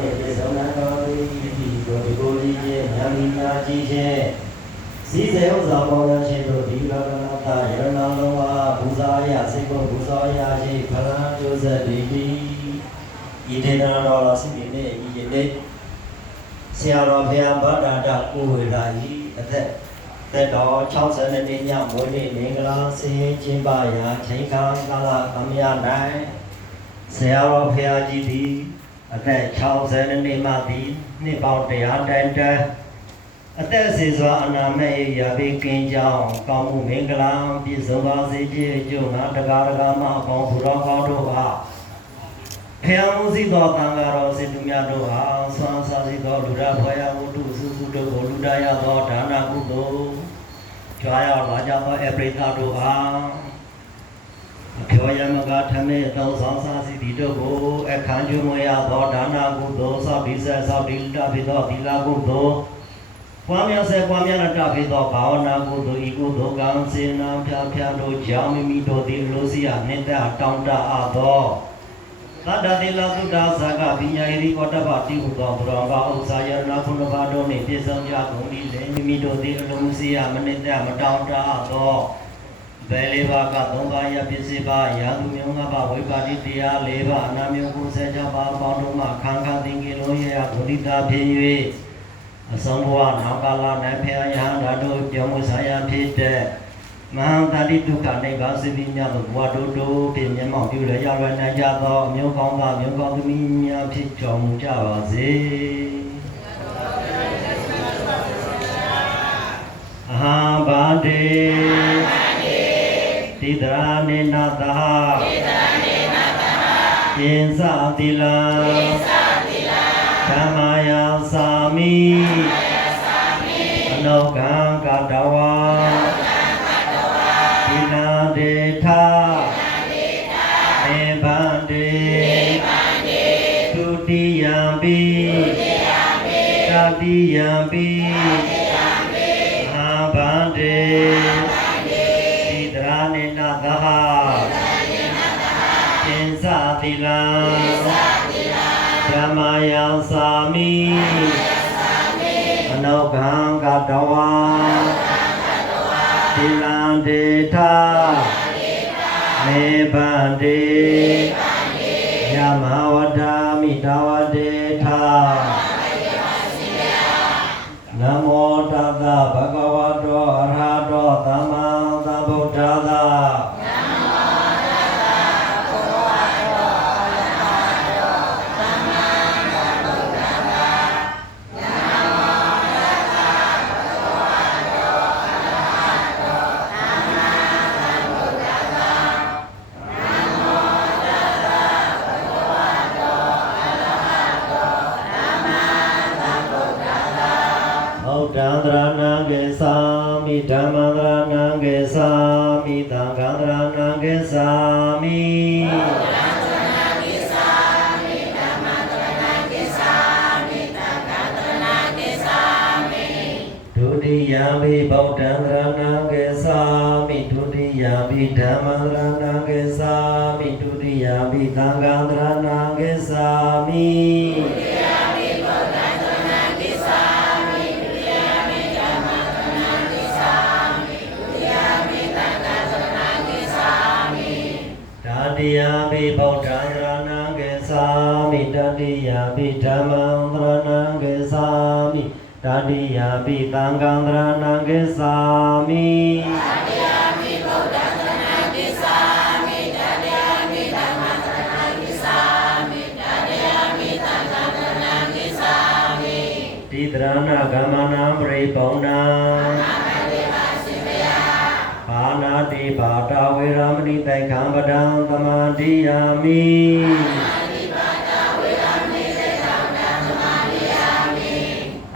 ဖြင့်ပြေဆုံးနိုင်တော်သည်ဒီကိုဒီကိုလေးရဲ့ဉာဏ်ဉာဏ်ကြီးဖြင့်စည်းစေဥစ္စာပေါင်းရခြင်းတို့ဒီရတနာတယရဏလုံးဝဘူဇာယစိတ်ကိုဘူဇာယခြင်းဖလံကျိုးဆက်တည်ပြီးဤဒေနာတော်လာစိတ္တိနဲ့ဤယနေ့ဆရာတော်ဘုရားဗဒ္ဒတာကိုဝေလာဤအသက်သက်တော်62နှစ်ညမွေးနေ့မင်္ဂလာဆင်းရဲခြင်းပါရာချိန်ခါကာလအမြတ်၌ဆရာတော်ဘုရားကြီးသည် အသက်62နှစ်မှသည်နှစ်ပေါင်း100တန်တန်အသက်စီစွာအနာမဲ့ရာဘိကင်းကြောင်းကောင်းမှုမင်္ဂလာပြည့်စုံပါစေခြင်းကြုံနာတကားတကားမအပေါင်းဘုရားကောင်းတို့ပါဖျံမှုစီသောတန်ဃာတော်စေတုမြတ်တို့ဟာဆွမ်းစားစီသောလူရဖွယ်ရဝတ္ထုစုစုတို့ကိုလူတရသောဒါနကုသိုလ်ကြွားရောက်လာကြသောအပရိသတ်တို့ဟာ အကျော်ယမကထမေသောဆောင်စားစီဒီတို့ကိုအခမ်းကျွမွေရသောဒါနကုသိုလ်သောဘိဆက်သောဒီလဖြစ်သောဒီလကုသိုလ်ပွားများစေပွားများတဖြစ်သောဘာဝနာကုသိုလ်ဤကုသိုလ်ကံစေနာဖြာဖြာတို့ကြောင့်မိမိတို့သည်လူစီယနှင့်တတောင်းတအပ်သောသတ္တတိလသုဒ္ဓဇာကပညာယတိကောတပတိဟုသောဘုရောကဥစ္စာယနာခုနဘာတို့နှင့်ပြည့်စုံကြကုန်၏လေမိမိတို့သည်အလုံးစုံရမနစ်တမတောင်းတသော ဘယ်လေးပါးကသုံးပါးရပစ္စည်းပါရာသူမျိုးငါးပါးဝိပါတိတရားလေးပါးအနာမျိုးကိုဆက်ကြပါပေါင်းတို့မှခံခံသင်္ကေလုံးရရဂုဏိတာဖြစ်၍အဆုံးဘဝနောင်ကာလ၌ဖျားယဟန္တာတို့ကြောင့်ဝဆရာဖြစ်တဲ့မဟာတတိဒုက္ခနိဗ္ဗာန်စိပိညသို့ဘဝတို့တို့ဖြင့်မျက်မှောက်ပြုလျက်ရရနိုင်ကြသောအမျိုးကောင်းသားမျိုးကောင်းသမီးများဖြစ်ကြောင်းမူကြပါစေအဟံဘာတေ တိတရာနေနသဟတိတရာနေနသဟယင်္စတိလံယင်္စတိလံဓမ္မာယသာမိဓမ္မာယသာမိအနုကံကတဝါသီလံဒေထသီလံဒေထေဘန္တေေဘန္တေသုတိယံပိသုတိယံပိတတိယံပိတတိယံပိ သင်္စသီလံသင်္စသီလံဓမ္မာယံသာမိဓမ္မာယံသာမိအနုကံကတဝါသီလံဒေထမေဘန္တေယမဝဒ္ဓမိတဝဒေထနမောတတဗဂ ဓမ္မံသရဏံကေသာမိသံဃံသရဏံကေသာမိဒုတိယံဘိဗုဒ္ဓံသရဏံကေသာမိဒုတိယံဘိဓမ္မံသရဏံကေသာမိဒုတိယံဘိသံဃံသရဏံကေသာမိ ကေသာမိတတိယံဘိဓမ္မံသရဏံကေသာမိတတိယံဘိသံဃံသရဏံကေသာမိတိတရဏဂမနံပရိပုံဏံဘာနာတိဘာတာဝေရမဏိတိုင်ခံပဒံသမာတိယာမိ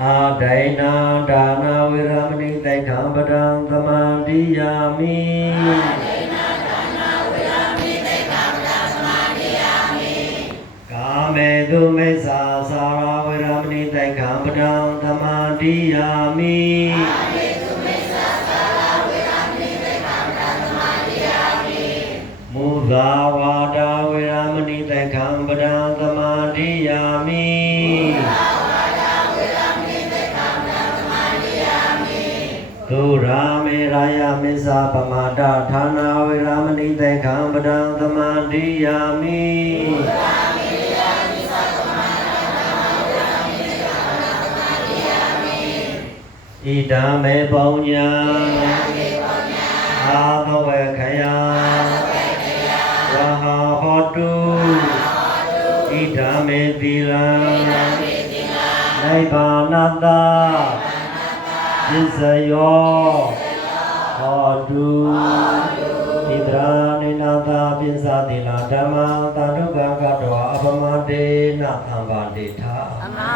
အာဒိဏဒါနာဝေရမဏိတိုင်ခံပဒံသမာတိယာမိကာမေတုမိစ္ဆာသာရဝေရမဏိတိုင်ခံပဒံသမာတိယာမိမုသာဝါဒဝေရမဏိတက္ခံပဒံသမာဓိယာမိ သုရာမေရာယမစ္စာပမာဒဌာနာဝေရမဏိတေခံပဒံသမန္တိယာမိဣဒံမေပုံညာအာသဝေခယဝဟဟောတုဣဒံမေသီလံနိဗ္ဗာနတ ပစ္စယောဟောတုဣဒရာနိနာတာပိစ္ဆာတိလာဓမ္မတာဒုက္ခကတောအပမတေနသံပါတိထာအမဘာ